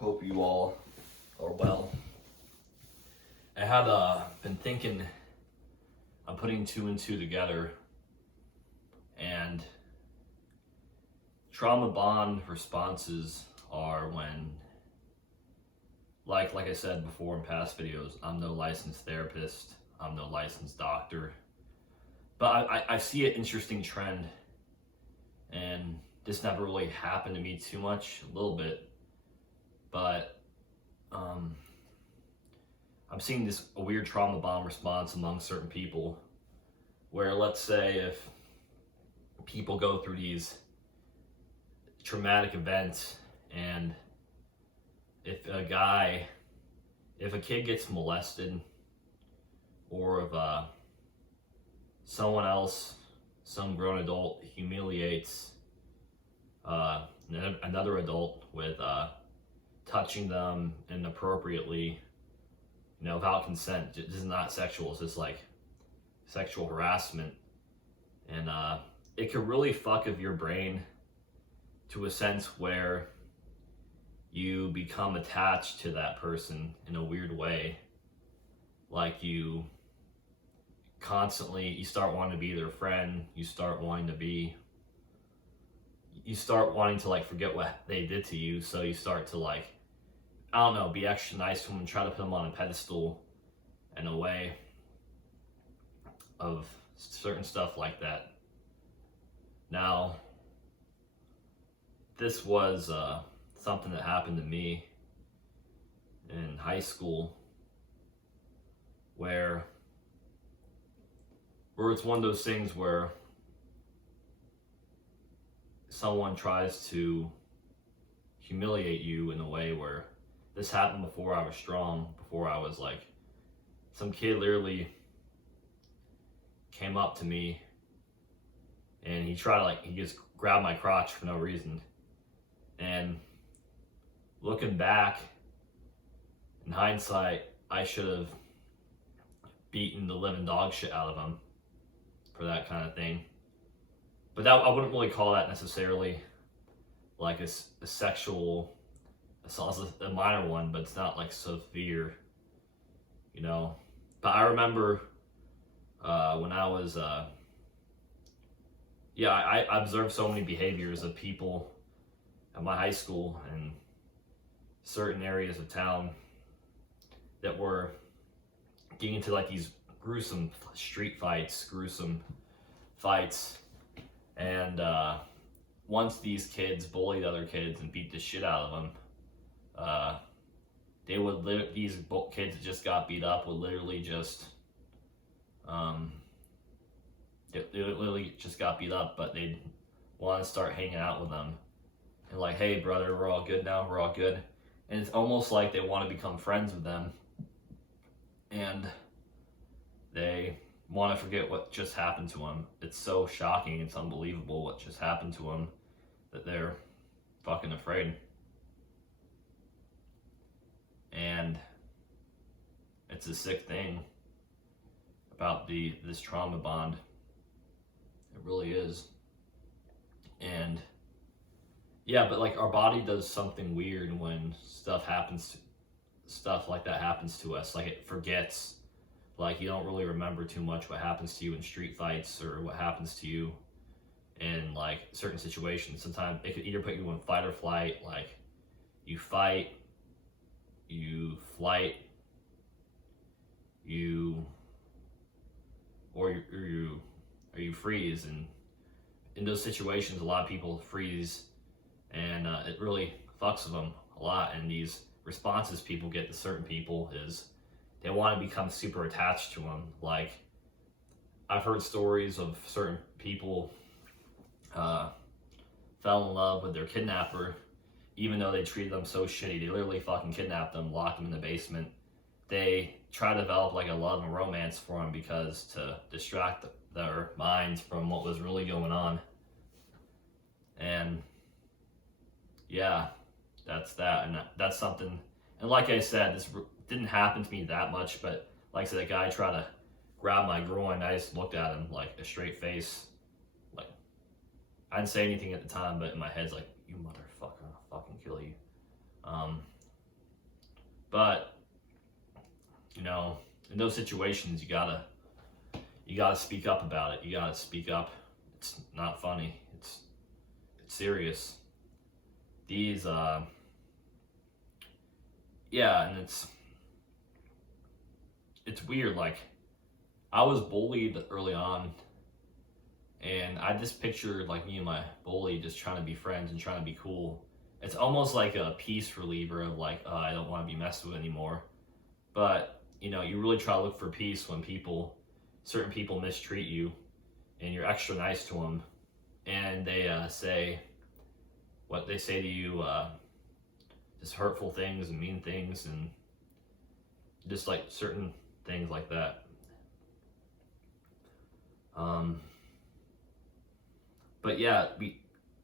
Hope you all are well. I had been thinking I'm putting two and two together, and trauma bond responses are when, like I said before in past videos, I'm no licensed therapist, I'm no licensed doctor, but I see an interesting trend, and this never really happened to me too much, a little bit, but I'm seeing this a weird trauma bond response among certain people, where let's say if people go through these traumatic events, and if a kid gets molested, or if someone else, some grown adult humiliates another adult with touching them inappropriately, without consent. This is not sexual, it's just like sexual harassment. And it could really fuck with your brain to a sense where you become attached to that person in a weird way. Like you start wanting to be their friend, you start wanting to like forget what they did to you, so you start to like, I don't know, be extra nice to them and try to put them on a pedestal in a way of certain stuff like that. Now, this was something that happened to me in high school, where it's one of those things where someone tries to humiliate you in a way where this happened before I was strong, before I was like, some kid literally came up to me and he just grabbed my crotch for no reason. And looking back, in hindsight, I should have beaten the living dog shit out of him for that kind of thing. But I wouldn't really call that necessarily like a sexual assault, a minor one, but it's not like severe, But I remember when I was, I observed so many behaviors of people at my high school and certain areas of town that were getting into like these gruesome street fights, and once these kids bullied other kids and beat the shit out of them, these kids that just got beat up would literally just they literally just got beat up, but they'd want to start hanging out with them and like, hey brother, we're all good now, we're all good. And it's almost like they want to become friends with them, and they want to forget what just happened to them. It's so shocking, it's unbelievable what just happened to them that they're fucking afraid. And it's a sick thing about this trauma bond. It really is. And yeah, but like our body does something weird when stuff like that happens to us. Like it forgets. Like you don't really remember too much what happens to you in street fights or what happens to you in like certain situations. Sometimes it could either put you in fight or flight, like you fight, you flight, you freeze. And in those situations, a lot of people freeze, and it really fucks with them a lot. And these responses people get to certain people is they want to become super attached to them. Like I've heard stories of certain people fell in love with their kidnapper, even though they treated them so shitty. They literally fucking kidnapped them, locked them in the basement. They try to develop like a love and romance for them because to distract their minds from what was really going on. And yeah, that's that. And that's something. And like I said, this didn't happen to me that much, but like I said, a guy tried to grab my groin. I just looked at him like a straight face. Like I didn't say anything at the time, but in my head's like, you motherfucker, I'll fucking kill you. But, you know, in those situations, you gotta speak up about it. You gotta speak up. It's not funny. It's serious. These, yeah, and it's weird. Like, I was bullied early on, and I just pictured like me and my bully just trying to be friends and trying to be cool. It's almost like a peace reliever of like, I don't want to be messed with anymore. But you know, you really try to look for peace when certain people mistreat you, and you're extra nice to them, and they say what they say to you, just hurtful things and mean things, and just like certain things like that. But yeah,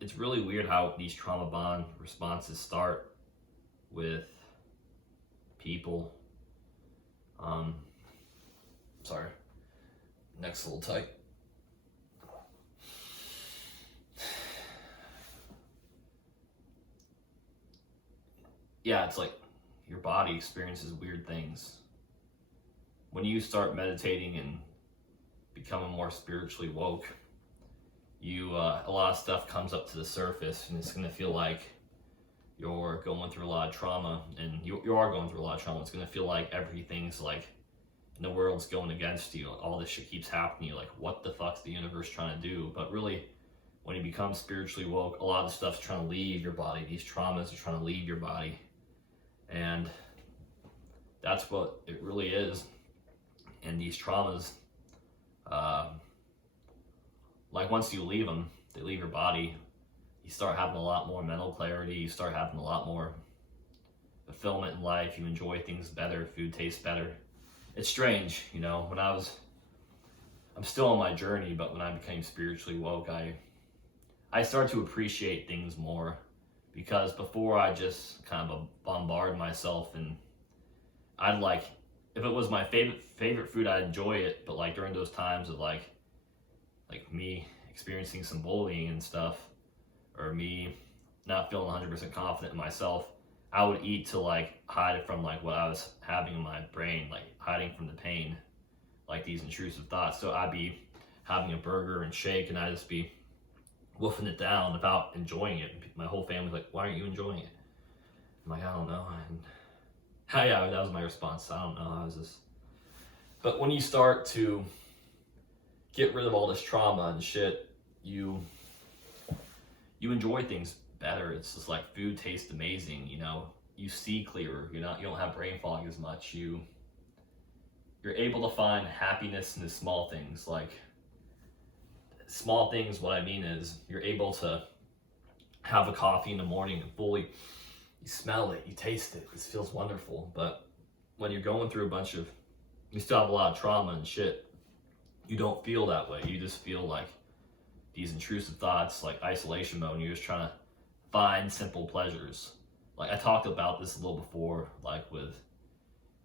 it's really weird how these trauma bond responses start with people. Sorry, neck's a little tight. Yeah, it's like your body experiences weird things. When you start meditating and becoming more spiritually woke, a lot of stuff comes up to the surface, and it's going to feel like you're going through a lot of trauma, and you are going through a lot of trauma. It's going to feel like everything's like, the world's going against you. All this shit keeps happening. You're like, what the fuck's the universe trying to do? But really, when you become spiritually woke, a lot of stuff's trying to leave your body. These traumas are trying to leave your body. And that's what it really is. And these traumas, like once you leave them, they leave your body, you start having a lot more mental clarity, you start having a lot more fulfillment in life, you enjoy things better, food tastes better. It's strange, you know, I'm still on my journey, but when I became spiritually woke, I started to appreciate things more, because before I just kind of bombard myself, and I'd like, if it was my favorite food, I'd enjoy it, but like during those times of like me experiencing some bullying and stuff, or me not feeling 100% confident in myself, I would eat to like hide it from like what I was having in my brain, like hiding from the pain, like these intrusive thoughts. So I'd be having a burger and shake, and I'd just be wolfing it down without enjoying it. My whole family's like, why aren't you enjoying it? I'm like, I don't know. And yeah, that was my response. I don't know. But when you start to get rid of all this trauma and shit, you enjoy things better. It's just like food tastes amazing, you know. You see clearer. You don't have brain fog as much. You're able to find happiness in the small things. Like small things, what I mean is you're able to have a coffee in the morning and fully, you smell it, you taste it, it feels wonderful. But when you're going through you still have a lot of trauma and shit, you don't feel that way. You just feel like these intrusive thoughts, like isolation mode, and you're just trying to find simple pleasures. Like I talked about this a little before, like with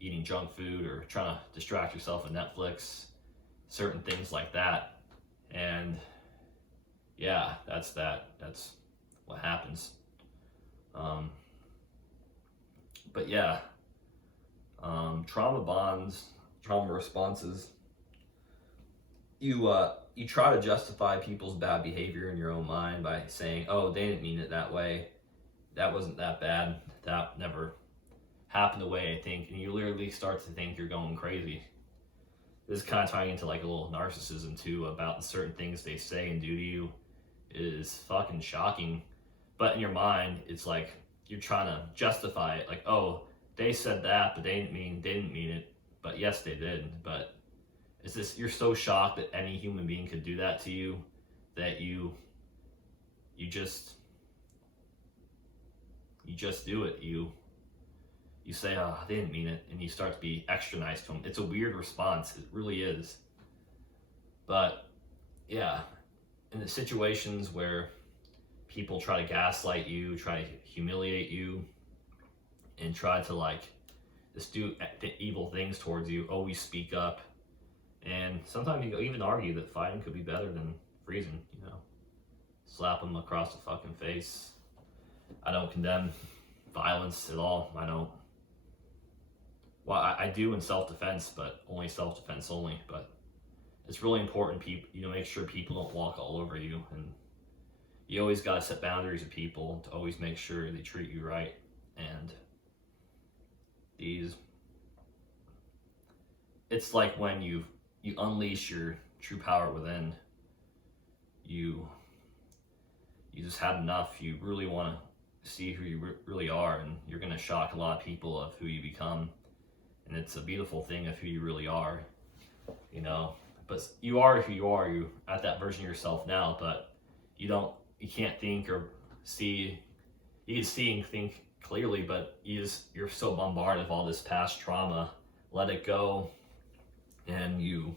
eating junk food or trying to distract yourself with Netflix, certain things like that. And yeah, that's what happens. But yeah, trauma bonds, trauma responses, you try to justify people's bad behavior in your own mind by saying, oh, they didn't mean it that way, that wasn't that bad, that never happened the way I think, and you literally start to think you're going crazy. This is kind of tying into like a little narcissism too, about certain things they say and do to you is fucking shocking. But in your mind, it's like you're trying to justify it, like, oh, they said that, but they didn't mean it. But yes, they did. But it's this, you're so shocked that any human being could do that to you, that you just do it. You say, oh, they didn't mean it, and you start to be extra nice to them. It's a weird response. It really is. But yeah, in the situations where people try to gaslight you, try to humiliate you, and try to like just do evil things towards you, always speak up. And sometimes you even argue that fighting could be better than freezing, you know. Slap them across the fucking face. I don't condemn violence at all. I don't. well, I do in self-defense, but only self-defense only. But it's really important, people, make sure people don't walk all over you, and you always got to set boundaries with people to always make sure they treat you right. And it's like when you unleash your true power within you, you just had enough. You really want to see who you really are, and you're going to shock a lot of people of who you become. And it's a beautiful thing of who you really are, but you are who you are. You at that version of yourself now, but you can't think or see. You can see and think clearly, but you're so bombarded with all this past trauma. Let it go, and you